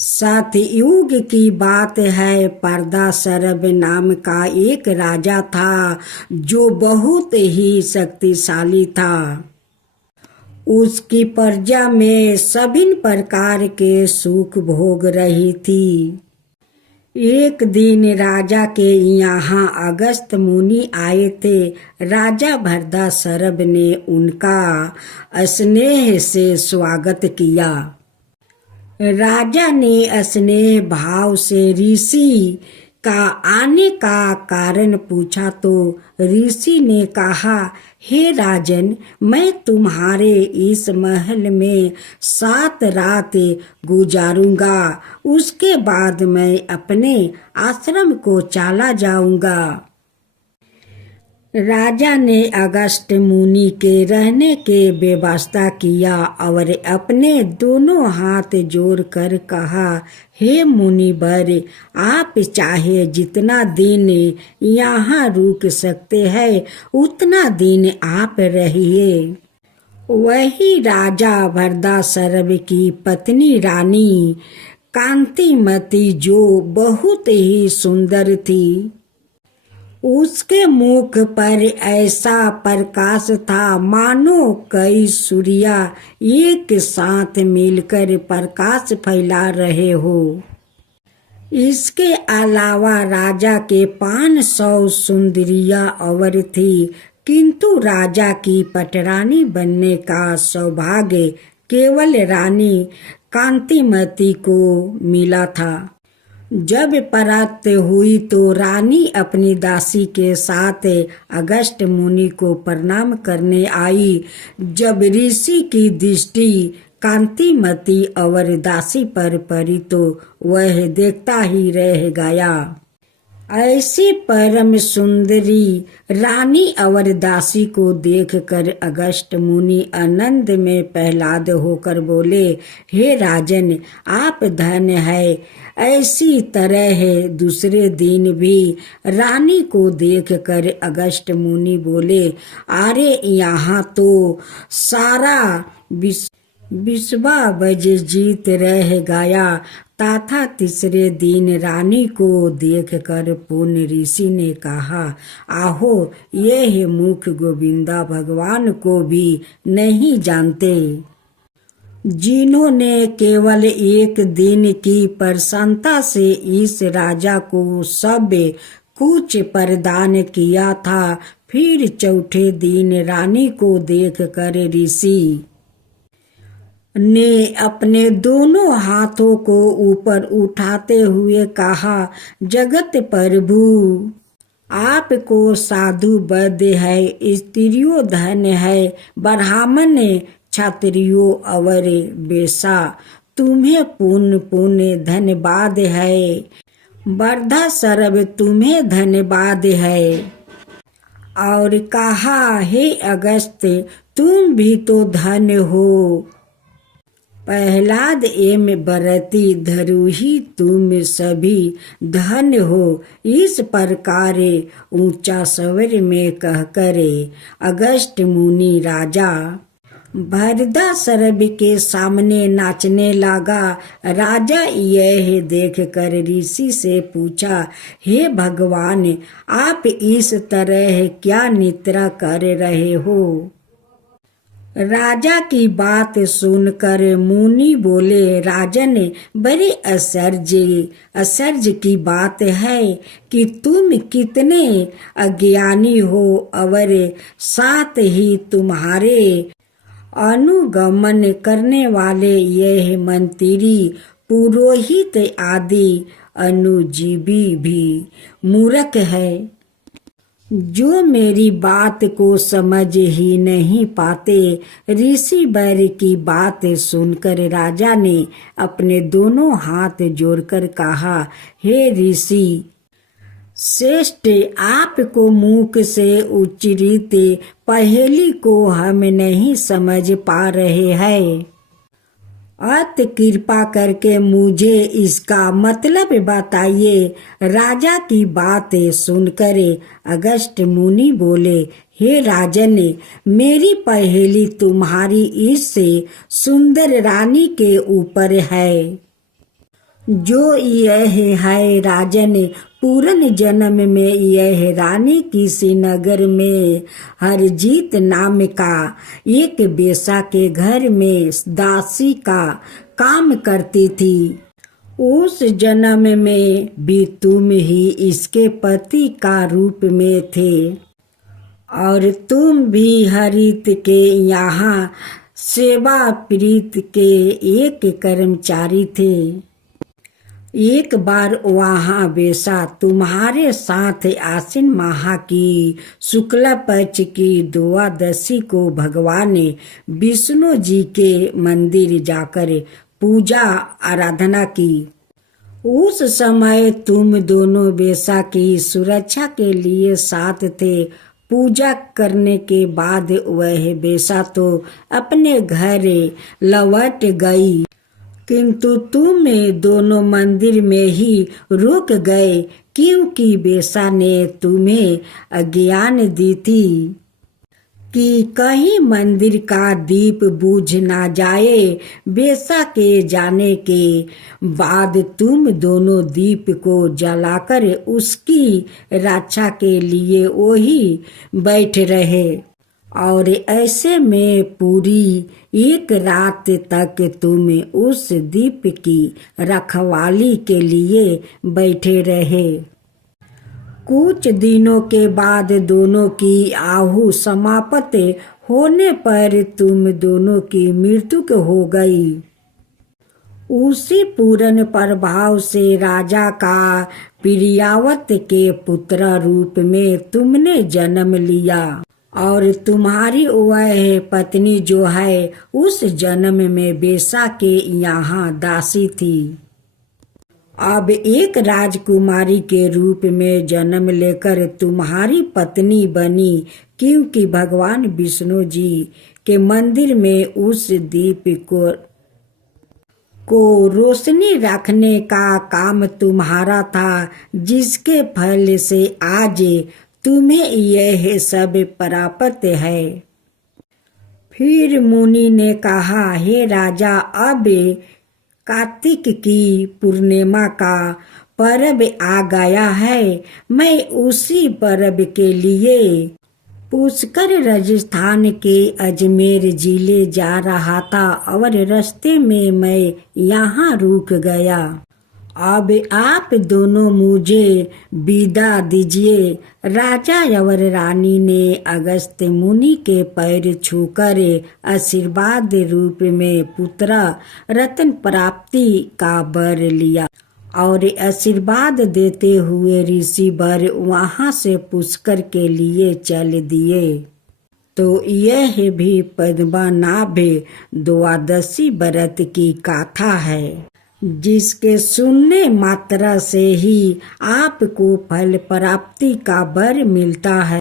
सतयुग की बात है। परदासरभ नाम का एक राजा था जो बहुत ही शक्तिशाली था। उसकी प्रजा में सभी प्रकार के सुख भोग रही थी। एक दिन राजा के यहाँ अगस्त मुनि आए थे। राजा भरदासरभ ने उनका स्नेह से स्वागत किया। राजा ने स्नेह भाव से ऋषि का आने का कारण पूछा तो ऋषि ने कहा, हे राजन, मैं तुम्हारे इस महल में 7 रात गुजारूंगा। उसके बाद मैं अपने आश्रम को चला जाऊंगा। राजा ने अगस्त मुनि के रहने के व्यवस्था किया और अपने दोनों हाथ जोड़कर कहा, हे मुनिवर, आप चाहे जितना दिन यहाँ रुक सकते हैं उतना दिन आप रहिए। वही राजा भरदासरभ की पत्नी रानी कांतिमती, जो बहुत ही सुंदर थी, उसके मुख पर ऐसा प्रकाश था मानो कई सूर्य एक साथ मिलकर प्रकाश फैला रहे हो। इसके अलावा राजा के 500 सुंदरियां और थी, किंतु राजा की पटरानी बनने का सौभाग्य केवल रानी कांतिमती को मिला था। जब परात हुई तो रानी अपनी दासी के साथ अगस्त मुनि को प्रणाम करने आई। जब ऋषि की दृष्टि कांतिमती और दासी पर पड़ी तो वह देखता ही रह गया। ऐसी परम सुंदरी रानी और दासी को देखकर अगस्त मुनि आनंद में प्रहलाद होकर बोले, हे राजन, आप धन्य है। ऐसी तरह दूसरे दिन भी रानी को देखकर अगस्त मुनि बोले, अरे यहाँ तो सारा विश्वा बज जीत रह गया। तथा तीसरे दिन रानी को देखकर पुण्य ऋषि ने कहा, आहो, यह मुख गोविंदा भगवान को भी नहीं जानते, जिन्होंने केवल एक दिन की प्रसन्नता से इस राजा को सब कुछ प्रदान किया था। फिर चौथे दिन रानी को देखकर ऋषि ने अपने दोनों हाथों को ऊपर उठाते हुए कहा, जगत प्रभु, आपको साधु बद्ध है, स्त्रियों धन्य है, ब्राह्मण क्षत्रियो और बेसा, तुम्हें पुण्य पुण्य धन्यवाद है। भरदासरभ, तुम्हें धन्यवाद है। और कहा, हे अगस्त, तुम भी तो धन्य हो। प्रहलाद एम बरती धरुही, तुम सभी धन्य हो। इस प्रकार ऊंचा स्वर में कहकर अगस्त मुनि राजा भरदासरभ के सामने नाचने लगा। राजा यह देखकर ऋषि से पूछा, हे भगवान, आप इस तरह क्या निद्रा कर रहे हो? राजा की बात सुनकर मुनि बोले, राजन, बड़े आश्चर्य की बात है कि तुम कितने अज्ञानी हो और साथ ही तुम्हारे अनुगमन करने वाले यह मंत्री, पुरोहित आदि अनुजीवी भी मूर्ख है, जो मेरी बात को समझ ही नहीं पाते। ऋषि वर की बात सुनकर राजा ने अपने दोनों हाथ जोड़कर कहा, हे ऋषि श्रेष्ठ, आपको मुख से उच्चरित पहेली को हम नहीं समझ पा रहे हैं। अत कृपा करके मुझे इसका मतलब बताइए। राजा की बात सुनकर अगस्त मुनि बोले, हे राजन, मेरी पहेली तुम्हारी इस सुंदर रानी के ऊपर है। जो यह है राजन पूरन जन्म में, यह रानी किसी नगर में, हर जीत नाम का एक बेसा के घर में दासी का काम करती थी। उस जन्म में भी तुम ही इसके पति का रूप में थे और तुम भी हरित के यहाँ सेवा प्रीत के एक कर्मचारी थे। एक बार वहाँ बेसा तुम्हारे साथ आश्विन माह की शुक्ला पक्ष की द्वादशी को भगवान विष्णु जी के मंदिर जाकर पूजा आराधना की। उस समय तुम दोनों बेसा की सुरक्षा के लिए साथ थे। पूजा करने के बाद वह बेसा तो अपने घर लौट गई, किंतु तुम दोनों मंदिर में ही रुक गए, क्योंकि बेसा ने तुम्हें अज्ञान दी थी कि कहीं मंदिर का दीप बुझ ना जाए। बेसा के जाने के बाद तुम दोनों दीप को जलाकर उसकी रक्षा के लिए वही बैठ रहे और ऐसे में पूरी एक रात तक तुम उस दीप की रखवाली के लिए बैठे रहे। कुछ दिनों के बाद दोनों की आहु समाप्त होने पर तुम दोनों की मृत्यु हो गई। उसी पूर्ण प्रभाव से राजा का प्रियावत के पुत्र रूप में तुमने जन्म लिया और तुम्हारी वह पत्नी जो है उस जन्म में बेसा के यहाँ दासी थी। अब एक राजकुमारी के रूप में जन्म लेकर तुम्हारी पत्नी बनी, क्योंकि भगवान विष्णु जी के मंदिर में उस दीप को रोशनी रखने का काम तुम्हारा था, जिसके फल से आज तुम्हें यह सब प्राप्त है। फिर मुनि ने कहा, हे राजा, अब कार्तिक की पूर्णिमा का पर्व आ गया है। मैं उसी पर्व के लिए पुष्कर राजस्थान के अजमेर जिले जा रहा था और रास्ते में मैं यहाँ रुक गया। अब आप दोनों मुझे विदा दीजिए। राजा और रानी ने अगस्त्य मुनि के पैर छूकर आशीर्वाद रूप में पुत्र रत्न प्राप्ति का वर लिया और आशीर्वाद देते हुए ऋषि वर वहां से पुष्कर के लिए चल दिए। तो यह भी पद्मनाभ द्वादशी व्रत की गाथा है, जिसके सुनने मात्रा से ही आपको फल प्राप्ति का वर मिलता है।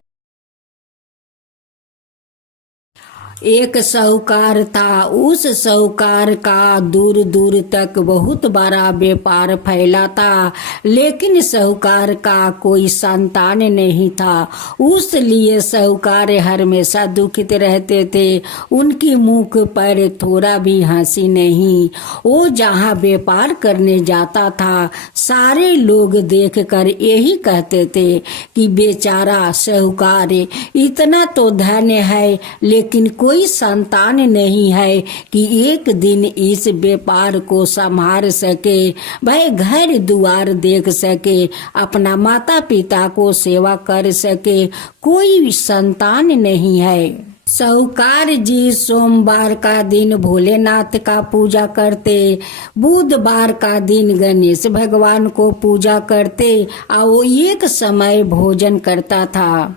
एक साहूकार था। उस साहूकार का दूर दूर तक बहुत बड़ा व्यापार फैला था, लेकिन साहूकार का कोई संतान नहीं था। उस लिए साहूकार हमेशा दुखित रहते थे। उनकी मुख पर थोड़ा भी हंसी नहीं। वो जहाँ व्यापार करने जाता था, सारे लोग देखकर यही कहते थे कि बेचारा साहूकार इतना तो धन्य है, लेकिन कोई संतान नहीं है कि एक दिन इस व्यापार को संभाल सके, वह घर द्वार देख सके, अपना माता पिता को सेवा कर सके। कोई संतान नहीं है। साहूकार जी सोमवार का दिन भोलेनाथ का पूजा करते, बुधवार का दिन गणेश भगवान को पूजा करते और वो एक समय भोजन करता था।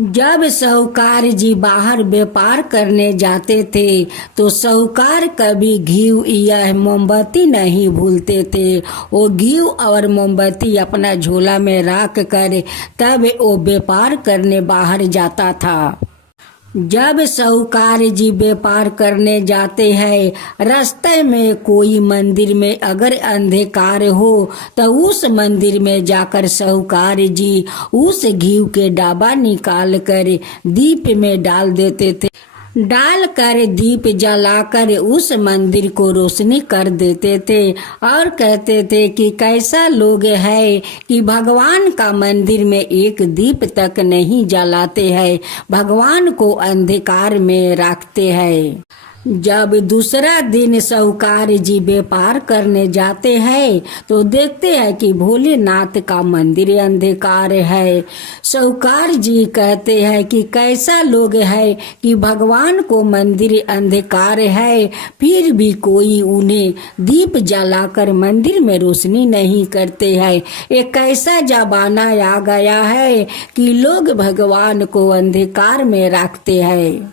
जब साहूकार जी बाहर व्यापार करने जाते थे तो साहूकार कभी घी या मोमबत्ती नहीं भूलते थे। वो घी और मोमबत्ती अपना झोला में रख कर तब वो व्यापार करने बाहर जाता था। जब साहूकार जी व्यापार करने जाते हैं, रास्ते में कोई मंदिर में अगर अंधकार हो तो उस मंदिर में जाकर साहूकार जी उस घी के डाबा निकाल कर दीप में डाल देते थे। डालकर दीप जलाकर उस मंदिर को रोशनी कर देते थे और कहते थे कि कैसा लोग है कि भगवान का मंदिर में एक दीप तक नहीं जलाते हैं, भगवान को अंधकार में रखते हैं। जब दूसरा दिन साहूकार जी व्यापार करने जाते हैं तो देखते हैं कि भोलेनाथ का मंदिर अंधकार है। साहूकार जी कहते हैं कि कैसा लोग है कि भगवान को मंदिर अंधकार है, फिर भी कोई उन्हें दीप जलाकर मंदिर में रोशनी नहीं करते हैं। एक ऐसा जमाना आ गया है कि लोग भगवान को अंधकार में रखते हैं।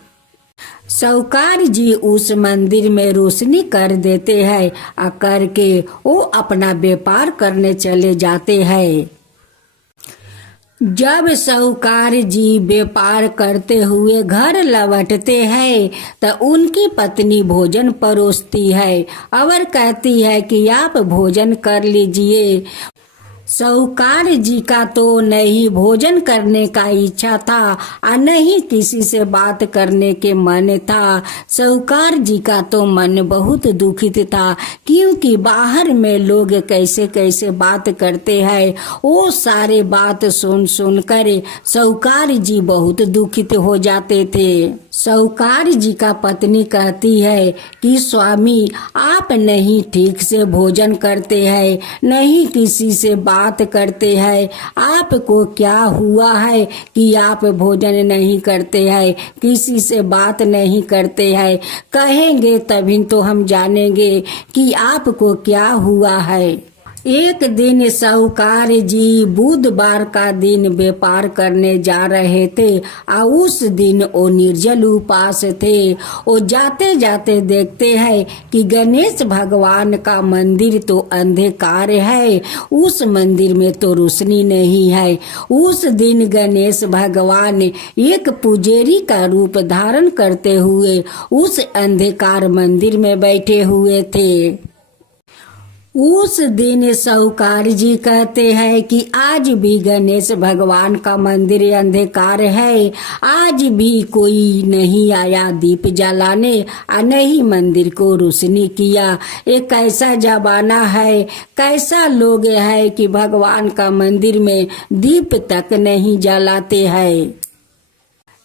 साहूकार जी उस मंदिर में रोशनी कर देते हैं और करके वो अपना व्यापार करने चले जाते हैं। जब साहूकार जी व्यापार करते हुए घर लौटते हैं तो उनकी पत्नी भोजन परोसती है और कहती है कि आप भोजन कर लीजिए। साहूकार जी का तो नहीं भोजन करने का इच्छा था और नहीं किसी से बात करने के मन था। साहूकार जी का तो मन बहुत दुखित था, क्योंकि बाहर में लोग कैसे कैसे बात करते हैं। वो सारे बात सुन सुन कर साहूकार जी बहुत दुखित हो जाते थे। साहूकार जी का पत्नी कहती है कि स्वामी, आप नहीं ठीक से भोजन करते हैं, नहीं किसी से बात करते हैं, आपको क्या हुआ है कि आप भोजन नहीं करते हैं, किसी से बात नहीं करते हैं? कहेंगे तभी तो हम जानेंगे कि आपको क्या हुआ है। एक दिन साहूकार जी बुधवार का दिन व्यापार करने जा रहे थे और उस दिन वो निर्जल उपास थे। वो जाते जाते देखते हैं कि गणेश भगवान का मंदिर तो अंधकार है, उस मंदिर में तो रोशनी नहीं है। उस दिन गणेश भगवान एक पुजारी का रूप धारण करते हुए उस अंधकार मंदिर में बैठे हुए थे। उस दिन साहूकार जी कहते हैं कि आज भी गणेश भगवान का मंदिर अंधकार है, आज भी कोई नहीं आया दीप जलाने और नहीं मंदिर को रोशनी किया। एक ऐसा जमाना है, कैसा लोग है कि भगवान का मंदिर में दीप तक नहीं जलाते हैं।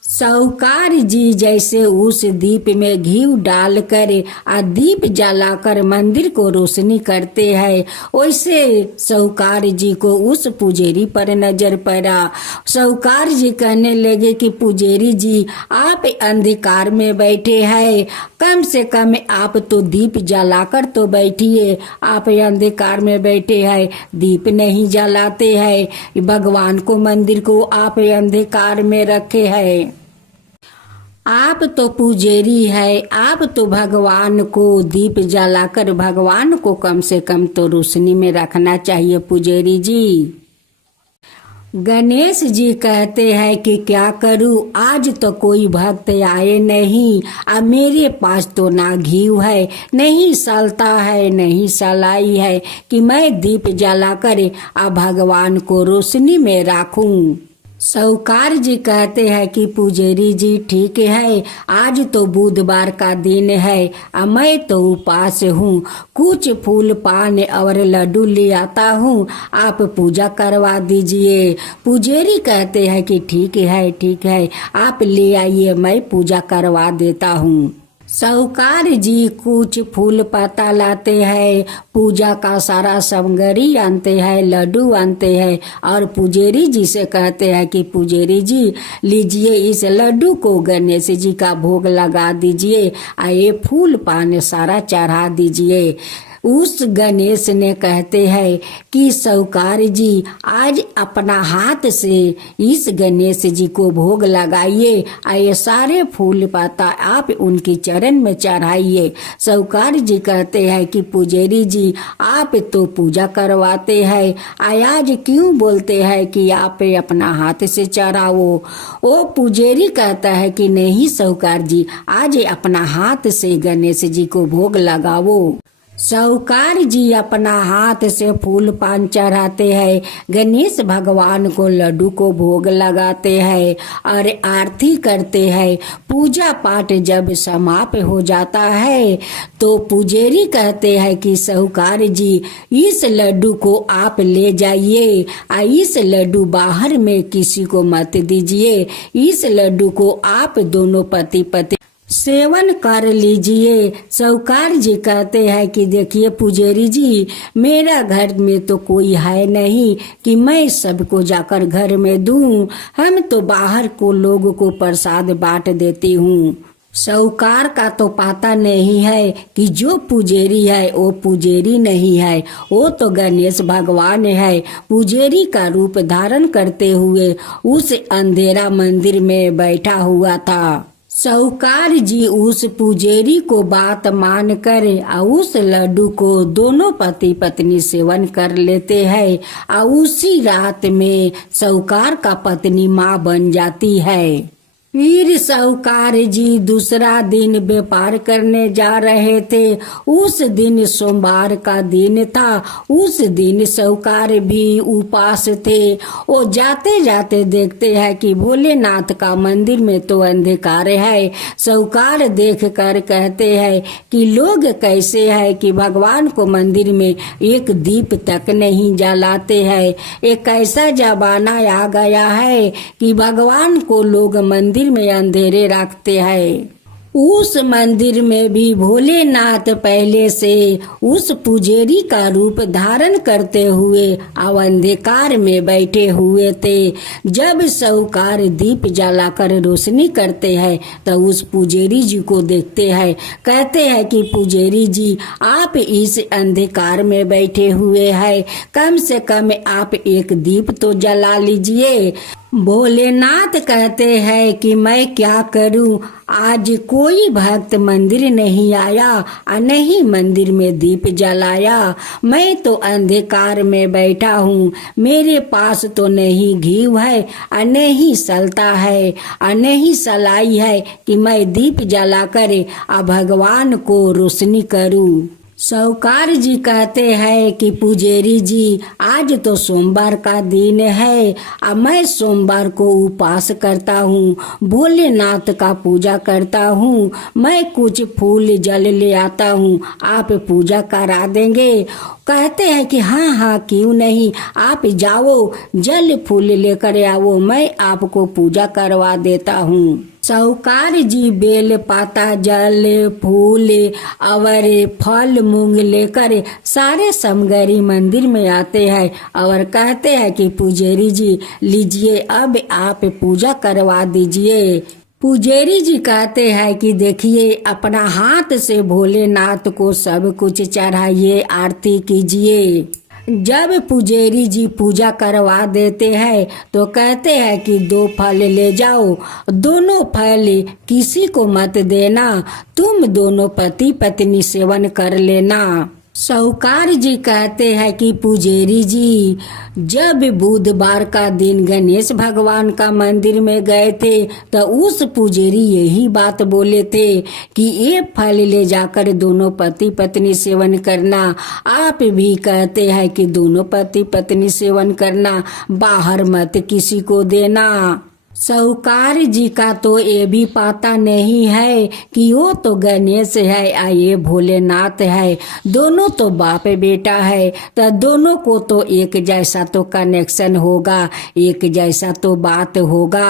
साहूकार जी जैसे उस दीप में घी डालकर और दीप जलाकर मंदिर को रोशनी करते हैं, वैसे साहूकार जी को उस पुजारी पर नजर पड़ा। साहूकार जी कहने लगे कि पुजारी जी, आप अंधकार में बैठे हैं, कम से कम आप तो दीप जलाकर तो बैठिए। आप अंधकार में बैठे हैं, दीप नहीं जलाते हैं, भगवान को मंदिर को आप अंधकार में रखे हैं। आप तो पुजारी है, आप तो भगवान को दीप जलाकर भगवान को कम से कम तो रोशनी में रखना चाहिए पुजारी जी। गणेश जी कहते हैं कि क्या करूं, आज तो कोई भक्त आए नहीं और मेरे पास तो ना घी है, नहीं सलता है, नहीं सलाई है कि मैं दीप जलाकर आ भगवान को रोशनी में रखूं। साहूकार जी कहते हैं कि पुजारी जी ठीक है, आज तो बुधवार का दिन है और मैं तो उपास हूँ, कुछ फूल पान और लड्डू ले आता हूँ, आप पूजा करवा दीजिए। पुजारी कहते हैं कि ठीक है, आप ले आइए, मैं पूजा करवा देता हूँ। साहूकार जी कुछ फूल पत्ता लाते हैं, पूजा का सारा सामग्री आनते हैं, लड्डू आनते हैं और पुजारी जी से कहते हैं कि पुजारी जी लीजिए, इस लड्डू को गणेश जी का भोग लगा दीजिए और ये फूल पान सारा चढ़ा दीजिए। उस गणेश ने कहते हैं कि साहूकार जी आज अपना हाथ से इस गणेश जी को भोग लगाइए और ये सारे फूल पत्ता आप उनके चरण में चढ़ाइए। साहूकार जी कहते हैं कि पुजारी जी आप तो पूजा करवाते हैं, आज क्यों बोलते हैं कि आप अपना हाथ से चढ़ाओ। वो पुजारी कहता है कि नहीं साहूकार जी, आज अपना हाथ से गणेश जी को भोग लगाओ। साहूकार जी अपना हाथ से फूल पान चढ़ाते हैं, गणेश भगवान को लड्डू को भोग लगाते हैं और आरती करते हैं। पूजा पाठ जब समाप्त हो जाता है तो पुजारी कहते हैं कि साहूकार जी इस लड्डू को आप ले जाइए, इस लड्डू बाहर में किसी को मत दीजिए, इस लड्डू को आप दोनों पति पत्नी सेवन कर लीजिए। साहूकार जी कहते हैं कि देखिए पुजारी जी, मेरा घर में तो कोई है नहीं कि मैं सबको जाकर घर में दूं, हम तो बाहर को लोगों को प्रसाद बांट देती हूँ। साहूकार का तो पता नहीं है कि जो पुजारी है वो पुजारी नहीं है, वो तो गणेश भगवान है। पुजारी का रूप धारण करते हुए उस अंधेरा मंदिर में बैठा हुआ था। साहूकार जी उस पुजारी को बात मान कर उस लड्डू को दोनों पति पत्नी सेवन कर लेते हैं और उसी रात में साहूकार का पत्नी माँ बन जाती है। फिर साहूकार जी दूसरा दिन व्यापार करने जा रहे थे। उस दिन सोमवार का दिन था। उस दिन साहूकार भी उपास थे। वो जाते जाते देखते हैं कि भोलेनाथ का मंदिर में तो अंधकार है। साहूकार देख कर कहते हैं कि लोग कैसे है कि भगवान को मंदिर में एक दीप तक नहीं जलाते हैं। एक ऐसा जमाना आ गया है कि भगवान को लोग मंदिर में अंधेरे रखते हैं। उस मंदिर में भी भोलेनाथ पहले से उस पुजारी का रूप धारण करते हुए अंधकार में बैठे हुए थे। जब साहूकार दीप जलाकर रोशनी करते हैं तो उस पुजारी जी को देखते हैं। कहते हैं कि पुजारी जी, आप इस अंधकार में बैठे हुए हैं, कम से कम आप एक दीप तो जला लीजिए। भोलेनाथ कहते हैं कि मैं क्या करूं, आज कोई भक्त मंदिर नहीं आया और नहीं मंदिर में दीप जलाया। मैं तो अंधकार में बैठा हूँ, मेरे पास तो नहीं घी है और नहीं सलता है और नहीं सलाई है कि मैं दीप जलाकर भगवान को रोशनी करूं। साहूकार जी कहते हैं कि पुजारी जी, आज तो सोमवार का दिन है और मैं सोमवार को उपास करता हूँ, भोलेनाथ का पूजा करता हूँ। मैं कुछ फूल जल ले आता हूँ, आप पूजा करा देंगे? कहते हैं कि हाँ हाँ क्यों नहीं, आप जाओ जल फूल लेकर आओ, मैं आपको पूजा करवा देता हूँ। साहूकार जी बेल पाता जल फूल और फल मूंग लेकर सारे समगरी मंदिर में आते हैं और कहते हैं कि पुजारी जी लीजिए, अब आप पूजा करवा दीजिए। पुजारी जी कहते हैं कि देखिए, अपना हाथ से भोलेनाथ को सब कुछ चढ़ाइए, आरती कीजिए। जब पुजारी जी पूजा करवा देते हैं तो कहते हैं कि 2 फल ले जाओ, दोनों फल किसी को मत देना, तुम दोनों पति पत्नी सेवन कर लेना। साहूकार जी कहते हैं कि पुजारी जी, जब बुधवार का दिन गणेश भगवान का मंदिर में गए थे तो उस पुजारी यही बात बोले थे कि ये फल ले जाकर दोनों पति पत्नी सेवन करना। आप भी कहते हैं कि दोनों पति पत्नी सेवन करना, बाहर मत किसी को देना। साहूकार जी का तो ये भी पता नहीं है कि वो तो गणेश है या ये भोलेनाथ है, दोनों तो बाप बेटा है, तो दोनों को तो एक जैसा तो कनेक्शन होगा, एक जैसा तो बात होगा।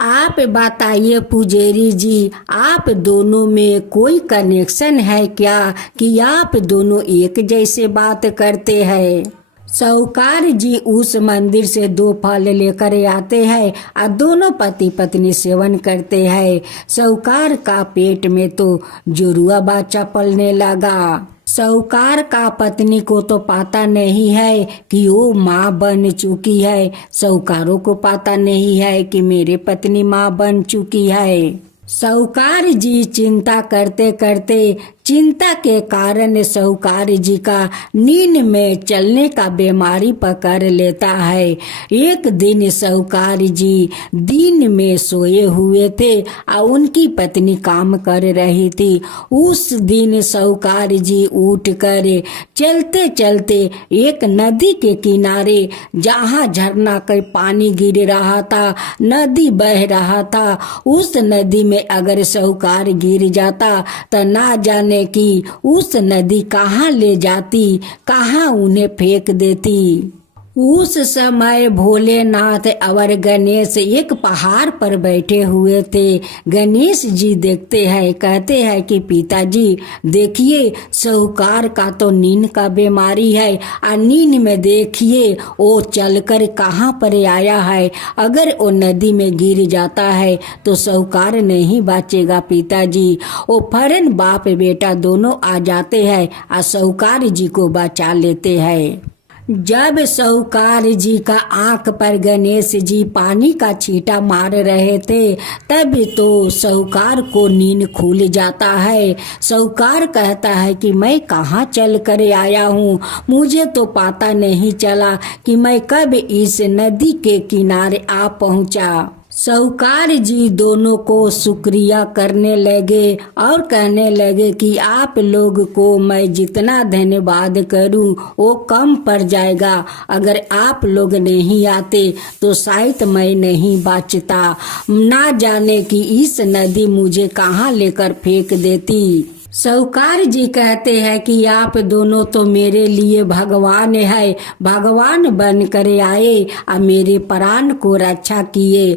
आप बताइए पुजारी जी, आप दोनों में कोई कनेक्शन है क्या कि आप दोनों एक जैसे बात करते हैं? साहूकार जी उस मंदिर से 2 फल लेकर आते हैं और दोनों पति पत्नी सेवन करते हैं। साहूकार का पेट में तो जुड़वा बच्चा पलने लगा। साहूकार का पत्नी को तो पता नहीं है कि वो माँ बन चुकी है। साहूकारों को पता नहीं है कि मेरे पत्नी माँ बन चुकी है। साहूकार जी चिंता करते करते चिंता के कारण साहूकार जी का नींद में चलने का बीमारी पकड़ लेता है। एक दिन साहूकार जी दिन में सोए हुए थे और उनकी पत्नी काम कर रही थी। उस दिन साहूकार जी उठकर चलते चलते एक नदी के किनारे, जहाँ झरना का पानी गिर रहा था, नदी बह रहा था, उस नदी में अगर साहूकार गिर जाता तो ना जाने कि उस नदी कहाँ ले जाती, कहाँ उन्हें फेंक देती। उस समय भोलेनाथ और गणेश एक पहाड़ पर बैठे हुए थे। गणेश जी देखते हैं, कहते हैं कि पिताजी देखिए, साहूकार का तो नींद का बीमारी है और नींद में देखिए वो चलकर कहाँ पर आया है। अगर वो नदी में गिर जाता है तो साहूकार नहीं बचेगा पिताजी। वो फौरन बाप बेटा दोनों आ जाते हैं और साहूकार जी को बचा लेते हैं। जब साहूकार जी का आंख पर गणेश जी पानी का छींटा मार रहे थे, तब तो साहूकार को नींद खुल जाता है। साहूकार कहता है कि मैं कहाँ चल कर आया हूँ, मुझे तो पता नहीं चला कि मैं कब इस नदी के किनारे आ पहुँचा। साहूकार जी दोनों को शुक्रिया करने लगे और कहने लगे कि आप लोग को मैं जितना धन्यवाद करूं वो कम पड़ जाएगा। अगर आप लोग नहीं आते तो शायद मैं नहीं बचता, ना जाने कि इस नदी मुझे कहाँ लेकर फेंक देती। साहूकार जी कहते हैं कि आप दोनों तो मेरे लिए भगवान है, भगवान बन कर आए और मेरे प्राण को रक्षा किए।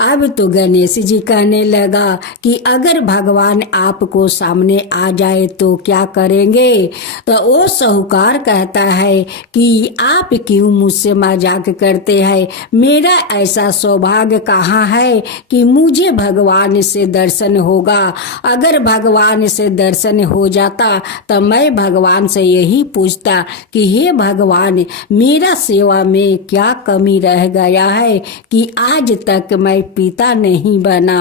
अब तो गणेश जी कहने लगा कि अगर भगवान आपको सामने आ जाए तो क्या करेंगे। तो वो साहूकार कहता है कि आप क्यों मुझसे मजाक करते हैं, मेरा ऐसा सौभाग्य कहाँ है कि मुझे भगवान से दर्शन होगा। अगर भगवान से दर्शन हो जाता तो मैं भगवान से यही पूछता कि हे भगवान, मेरा सेवा में क्या कमी रह गया है कि आज तक मैं पिता नहीं बना।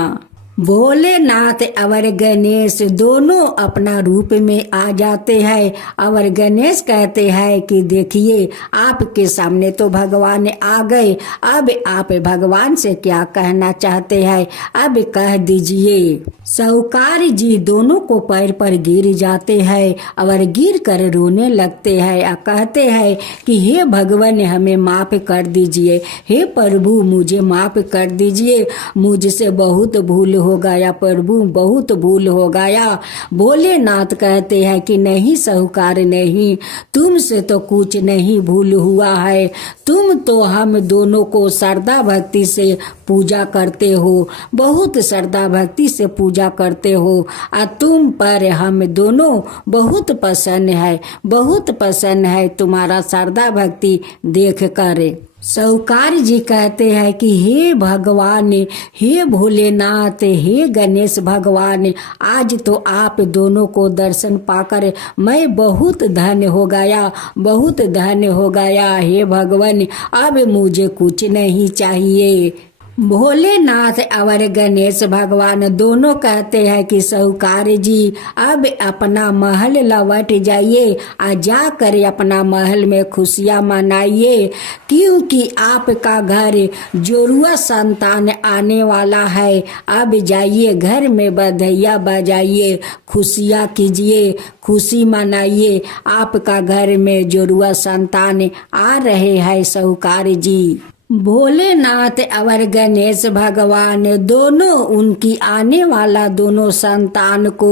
भोलेनाथ और गणेश दोनों अपना रूप में आ जाते हैं और गणेश कहते हैं कि देखिए, आपके सामने तो भगवान आ गए, अब आप भगवान से क्या कहना चाहते हैं, अब कह दीजिए। साहूकार जी दोनों को पैर पर गिर जाते हैं और गिर कर रोने लगते हैं और कहते हैं कि हे भगवान, हमें माफ कर दीजिए, हे प्रभु मुझे माफ कर दीजिए, मुझसे बहुत भूल हो गया प्रभु, बहुत भूल हो गया। भोलेनाथ कहते हैं कि नहीं साहूकार नहीं, तुमसे तो कुछ नहीं भूल हुआ है, तुम तो हम दोनों को श्रद्धा भक्ति से पूजा करते हो, बहुत श्रद्धा भक्ति से पूजा करते हो और तुम पर हम दोनों बहुत पसंद है, बहुत पसंद है तुम्हारा श्रद्धा भक्ति देख कर। साहूकार जी कहते हैं कि हे भगवान, हे भोलेनाथ, हे गणेश भगवान, आज तो आप दोनों को दर्शन पाकर मैं बहुत धन्य हो गया, बहुत धन्य हो गया। हे भगवान, अब मुझे कुछ नहीं चाहिए। भोलेनाथ और गणेश भगवान दोनों कहते हैं कि साहूकार जी अब अपना महल लौट जाइए और जाकर अपना महल में खुशियाँ मनाइए, क्योंकि आपका घर जोरुआ संतान आने वाला है। अब जाइए घर में बधाइयाँ बजाइए, खुशियाँ कीजिए, खुशी मनाइए, आपका घर में जोरुआ संतान आ रहे हैं साहूकार जी। भोलेनाथ और गणेश भगवान दोनों उनकी आने वाला दोनों संतान को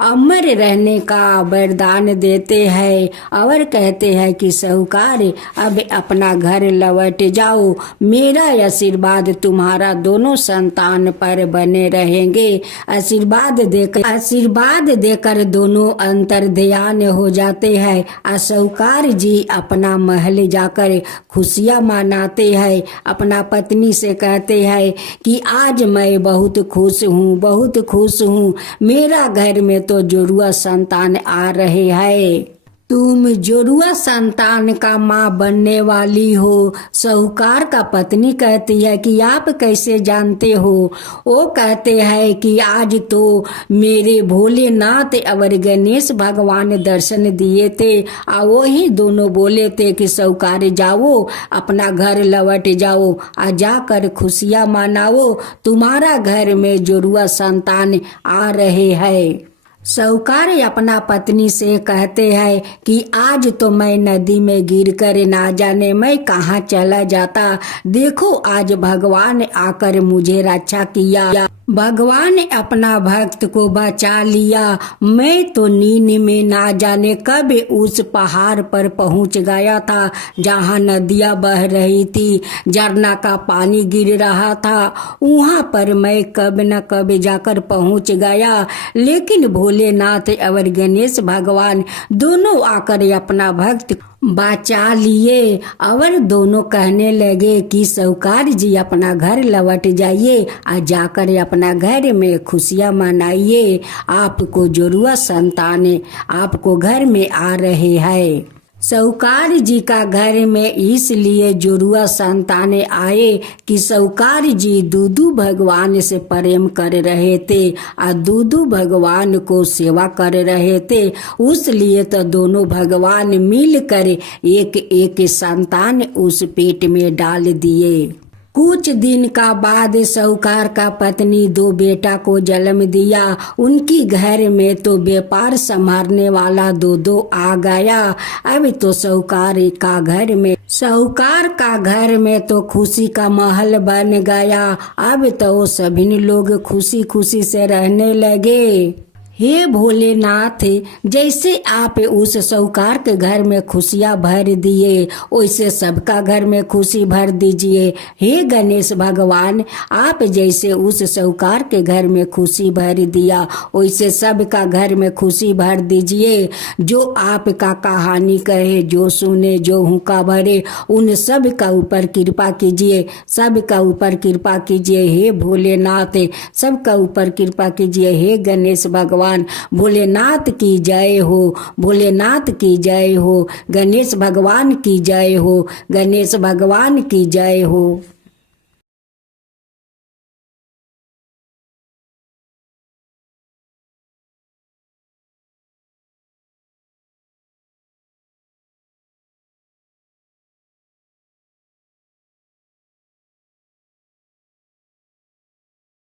अमर रहने का वरदान देते हैं और कहते हैं कि साहूकार अब अपना घर लौट जाओ, मेरा आशीर्वाद तुम्हारा दोनों संतान पर बने रहेंगे। आशीर्वाद देकर दोनों अंतर ध्यान हो जाते हैं और साहूकार जी अपना महल जाकर खुशियाँ मनाते हैं। अपना पत्नी से कहते हैं कि आज मैं बहुत खुश हूँ, बहुत खुश हूँ, मेरा घर में तो जोरुआ संतान आ रहे हैं। तुम जुड़वा संतान का माँ बनने वाली हो। साहूकार का पत्नी कहती है कि आप कैसे जानते हो। वो कहते हैं कि आज तो मेरे भोलेनाथ और गणेश भगवान दर्शन दिए थे, और वही दोनों बोले थे कि साहूकार जाओ अपना घर लौट जाओ, आ जाकर खुशियाँ मनाओ, तुम्हारा घर में जुड़वा संतान आ रहे हैं। साहूकार अपना पत्नी से कहते हैं कि आज तो मैं नदी में गिरकर ना जाने मैं कहाँ चला जाता, देखो आज भगवान आकर मुझे रक्षा किया, भगवान ने अपना भक्त को बचा लिया। मैं तो नींद में ना जाने कब उस पहाड़ पर पहुंच गया था जहां नदियां बह रही थी, झरना का पानी गिर रहा था, वहां पर मैं कब न कब जाकर पहुंच गया। लेकिन भोलेनाथ और गणेश भगवान दोनों आकर अपना भक्त बचा लिए, और दोनों कहने लगे कि साहूकार जी अपना घर लौट जाइए, और जाकर अपना घर में खुशियाँ मनाइए, आपको जुड़वा संतान आपको घर में आ रहे हैं। साहूकार जी का घर में इसलिए जुड़वा संतान आए कि साहूकार जी दूदू भगवान से प्रेम कर रहे थे और दूदू भगवान को सेवा कर रहे थे, उसलिए तो दोनों भगवान मिलकर एक एक संतान उस पेट में डाल दिए। कुछ दिन का बाद साहूकार का पत्नी दो बेटा को जन्म दिया। उनकी घर में तो व्यापार संभालने वाला दो आ गया। अब तो साहूकार का घर में तो खुशी का महल बन गया। अब तो सभी लोग खुशी खुशी से रहने लगे। हे भोलेनाथ, जैसे आप उस साहूकार के घर में खुशियाँ भर दिए, वैसे सबका घर में खुशी भर दीजिए। हे गणेश भगवान, आप जैसे उस साहूकार के घर में खुशी भर दिया, वैसे सबका घर में खुशी भर दीजिए। जो आपका कहानी कहे, जो सुने, जो हुक्का भरे, उन सब का ऊपर कृपा कीजिए, सबका ऊपर कृपा कीजिए। हे भोलेनाथ, सबका ऊपर कृपा कीजिए। हे गणेश भगवान, भोलेनाथ की जय हो, भोलेनाथ की जय हो, गणेश भगवान की जय हो, गणेश भगवान की जय हो।